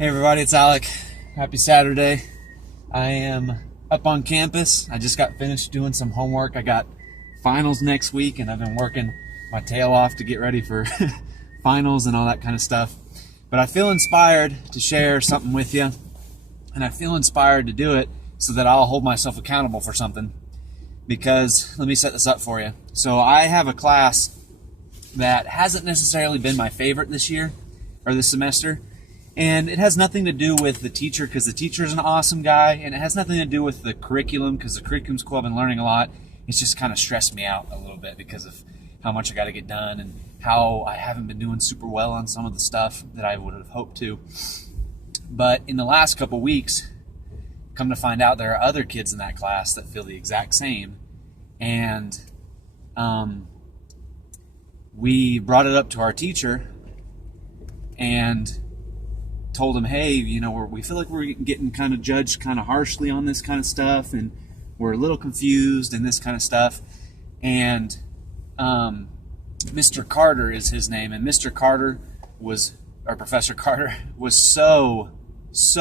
Hey everybody, it's Alek. Happy Saturday. I am up on campus. I just got finished doing some homework. I got finals next week and I've been working my tail off to get ready for finals and all that kind of stuff. But I feel inspired to share something with you, and I feel inspired to do it so that I'll hold myself accountable for something. Because, let me set this up for you. So I have a class that hasn't necessarily been my favorite this year, or this semester. And it has nothing to do with the teacher, because the teacher is an awesome guy, and it has nothing to do with the curriculum, because the curriculum's cool. I've been learning a lot. It's just kind of stressed me out a little bit because of how much I got to get done and how I haven't been doing super well on some of the stuff that I would have hoped to. But in the last couple weeks, come to find out there are other kids in that class that feel the exact same. And we brought it up to our teacher and told him, hey, we feel like we're getting kind of judged kind of harshly on this kind of stuff, and we're a little confused and this kind of stuff. And Mr. Carter is his name, and Mr. Carter Professor Carter was so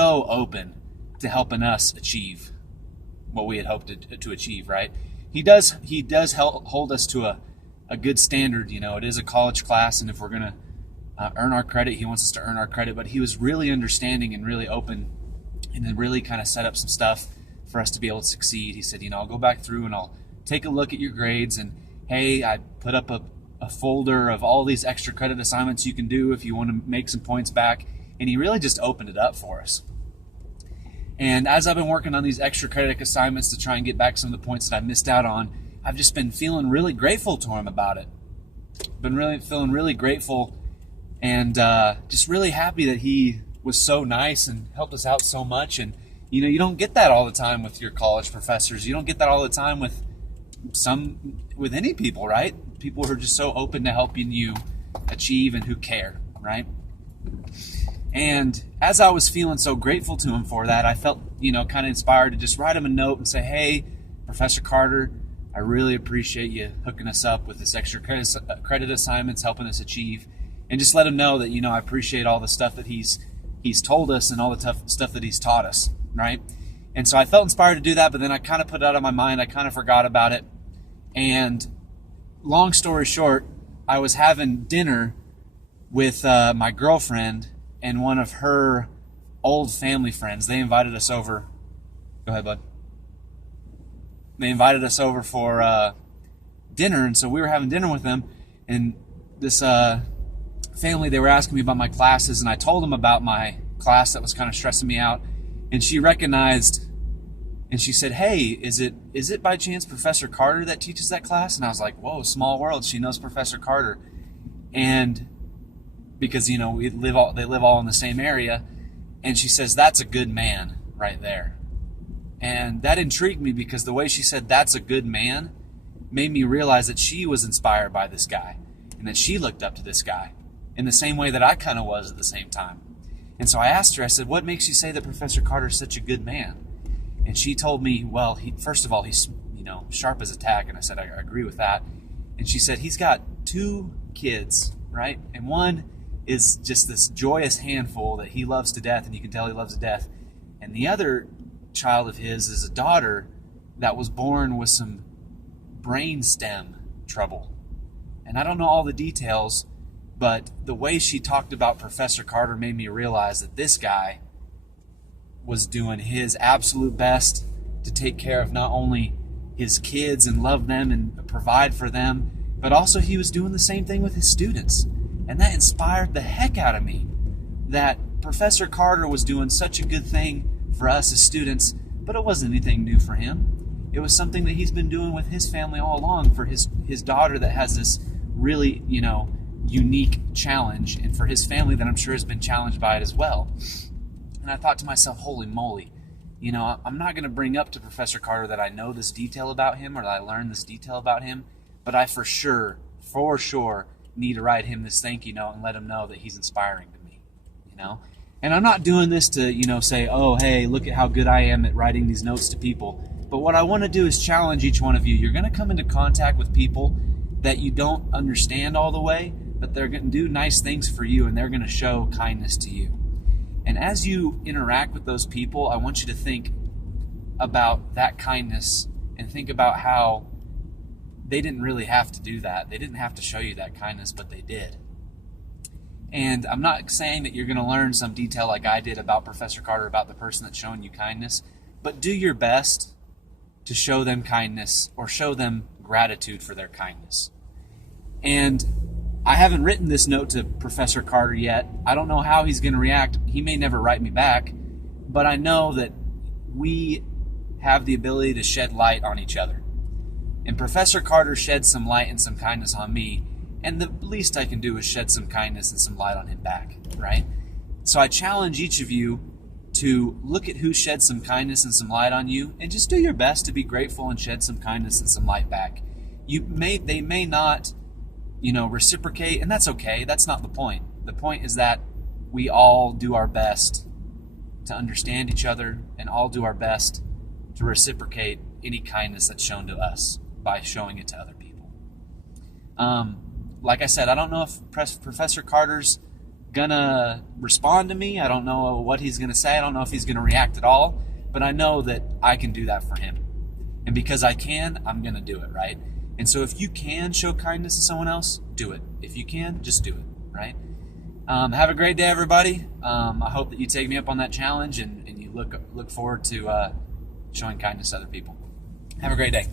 open to helping us achieve what we had hoped to achieve, right? He does hold us to a good standard. It is a college class, and if we're going to earn our credit, he wants us to earn our credit. But he was really understanding and really open, and then really kind of set up some stuff for us to be able to succeed. He said, I'll go back through and I'll take a look at your grades, and hey, I put up a folder of all these extra credit assignments you can do if you want to make some points back. And he really just opened it up for us. And as I've been working on these extra credit assignments to try and get back some of the points that I missed out on, I've just been feeling really grateful to him about it. Feeling really grateful, and just really happy that he was so nice and helped us out so much. And you don't get that all the time with your college professors. You don't get that all the time with any people, right? People who are just so open to helping you achieve and who care, right? And as I was feeling so grateful to him for that, I felt kind of inspired to just write him a note and say, hey, Professor Carter, I really appreciate you hooking us up with this extra credit assignments, helping us achieve. And just let him know that, I appreciate all the stuff that he's told us and all the tough stuff that he's taught us, right? And so I felt inspired to do that, but then I kind of put it out of my mind. I kind of forgot about it. And long story short, I was having dinner with my girlfriend and one of her old family friends. They invited us over. Go ahead, bud. They invited us over for dinner, and so we were having dinner with them. And this family, they were asking me about my classes, and I told them about my class that was kind of stressing me out. And she recognized, and she said, hey, is it by chance Professor Carter that teaches that class? And I was like, whoa, small world. She knows Professor Carter. And because, they live all in the same area. And she says, that's a good man right there. And that intrigued me, because the way she said that's a good man made me realize that she was inspired by this guy, and that she looked up to this guy in the same way that I kind of was at the same time. And so I asked her, I said, what makes you say that Professor Carter is such a good man? And she told me, well, first of all, he's sharp as a tack. And I said, I agree with that. And she said, he's got 2 kids, right? And one is just this joyous handful that he loves to death, and you can tell he loves to death. And the other child of his is a daughter that was born with some brain stem trouble. And I don't know all the details, but the way she talked about Professor Carter made me realize that this guy was doing his absolute best to take care of not only his kids and love them and provide for them, but also he was doing the same thing with his students. And that inspired the heck out of me, that Professor Carter was doing such a good thing for us as students, but it wasn't anything new for him. It was something that he's been doing with his family all along for his daughter that has this really, unique challenge, and for his family that I'm sure has been challenged by it as well. And I thought to myself, holy moly, I'm not going to bring up to Professor Carter that I know this detail about him or that I learned this detail about him, but I for sure need to write him this thank you note and let him know that he's inspiring to me, And I'm not doing this to, say, oh, hey, look at how good I am at writing these notes to people. But what I want to do is challenge each one of you. You're going to come into contact with people that you don't understand all the way, but they're going to do nice things for you, and they're going to show kindness to you. And as you interact with those people, I want you to think about that kindness and think about how they didn't really have to do that. They didn't have to show you that kindness, but they did. And I'm not saying that you're going to learn some detail like I did about Professor Carter, about the person that's showing you kindness, but do your best to show them kindness or show them gratitude for their kindness. And I haven't written this note to Professor Carter yet. I don't know how he's going to react. He may never write me back, but I know that we have the ability to shed light on each other. And Professor Carter shed some light and some kindness on me, and the least I can do is shed some kindness and some light on him back, right? So I challenge each of you to look at who shed some kindness and some light on you, and just do your best to be grateful and shed some kindness and some light back. They may not, reciprocate, and that's okay. That's not the point. The point is that we all do our best to understand each other and all do our best to reciprocate any kindness that's shown to us by showing it to other people. Like I said, I don't know if Professor Carter's gonna respond to me. I don't know what he's gonna say. I don't know if he's gonna react at all, but I know that I can do that for him. And because I can, I'm gonna do it, right? And so if you can show kindness to someone else, do it. If you can, just do it, right? Have a great day, everybody. I hope that you take me up on that challenge and you look forward to showing kindness to other people. Have a great day.